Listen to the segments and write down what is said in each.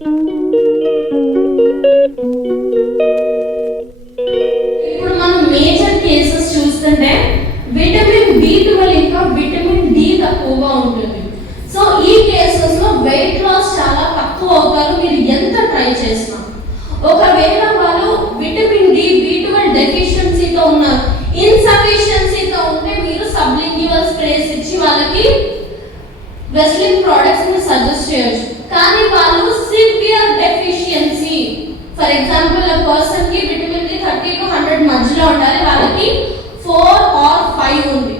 ఇప్పుడు మనం major cases చూస్తుంటే విటమిన్ B12 ఇంకా విటమిన్ D తక్కువగా ఉంటుంది. సో ఈ కేసెస్ లో వెయిట్ లాస్ చాలా తక్కువ అవుతారు మీరు ఎంత ట్రై చేసినా. ఒకవేళ వాళ్ళు విటమిన్ B12 డెఫిషియన్సీతో ఉన్నారు, ఇన్సఫిషియన్సీతో ఉంటే మీరు సబ్లింగ్యువల్ స్ప్రేస్ ఇచ్చి వాళ్ళకి వెస్లిన్ ప్రొడక్ట్స్ ని సజెస్ట్ చేయొచ్చు. కానీ వాళ్ళు సివియర్ డెఫిషియన్సీ, ఫర్ ఎగ్జాంపుల్ ఆ పర్సన్ కి విటమిన్ D 30 to 100 మధ్యలో ఉండాలి, వాళ్ళకి 4 or 5 ఉంది.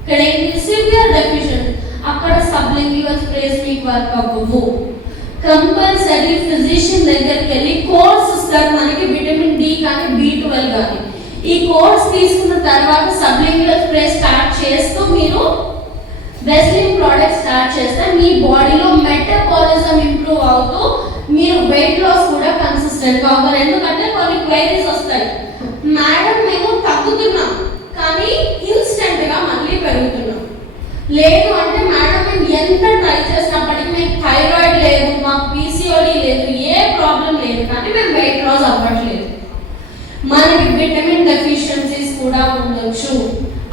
ఇక్కడ ఏంటి సివియర్ డెఫిషియన్సీ, అక్కడ సబ్లింగ్యువల్ స్ప్రేస్ మీకు వర్క్ అవ్వవు. కంపల్సరీ ఫిజిషియన్ దగ్గరికి వెళ్ళి కోర్స్ ఇస్తారు మనకి విటమిన్ D కానీ B12 కానీ. ఈ కోర్స్ తీసుకున్న తర్వాత సబ్లింగ్యువల్ స్ప్రే స్టార్ట్ చేస్తూ మీరు వెస్లిన్ ప్రోడక్ట్ స్టార్ట్ చేస్తే మీ బాడీలో మెటబాలిజం ఇంప్రూవ్ అవుతూ మీరు వెయిట్ లాస్ కూడా కన్సిస్టెంట్ గా అవుతారు. ఎందుకంటే కొన్ని క్వైరీస్ వస్తాయి, మేడం మేము తగ్గుతున్నాం కానీ ఇన్స్టెంట్ గా మళ్ళీ పెరుగుతున్నాం, లేదు అంటే మేడం మేము ఎంత ట్రై చేసినప్పటికీ మీకు థైరాయిడ్ లేదు, మాకు PCOD లేదు, ఏ ప్రాబ్లం లేదు కానీ మేము వెయిట్ లాస్ అవ్వట్లేదు. మనకి విటమిన్ డెఫిషియన్సీస్ కూడా ఉండొచ్చు,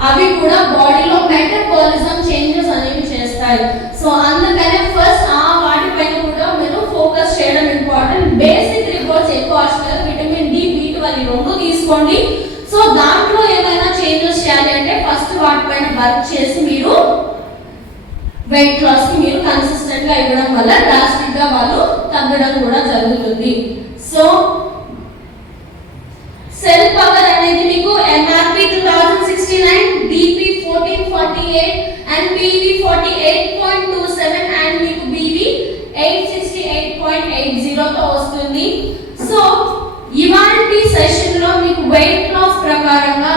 అవి కూడా బాడీలో మెటబాలిజం చేంజెస్ అనేవి చేస్తాయి. సో అందుకనే ఫస్ట్ ఆ వాటిపైన కూడా మీరు ఫోకస్ చేయడం ఇంపార్టెంట్. బేసిక్ రిపోర్ట్స్ ఎక్కువ అవసరం, విటమిన్ D B12 రెండు తీసుకోండి. సో దాంట్లో ఏమైనా చేంజెస్ చేయాలి అంటే ఫస్ట్ వాటిపైన వర్క్ చేసి మీరు వెయిట్ లాస్ కి మీరు కన్సిస్టెంట్ గా ఇవ్వడం వల్ల డ్రాస్టిక్ గా వాళ్ళు తగ్గడం కూడా జరుగుతుంది. సో సెల్ పవర్ అనేది మీకు MRP 2069, DP 1448 and PV 48.27 and మీకు BV 868.80 తో వస్తుంది. సో ఇవాల్టి సెషన్ లో మీకు వెయిట్ లాస్ ప్రకారంగా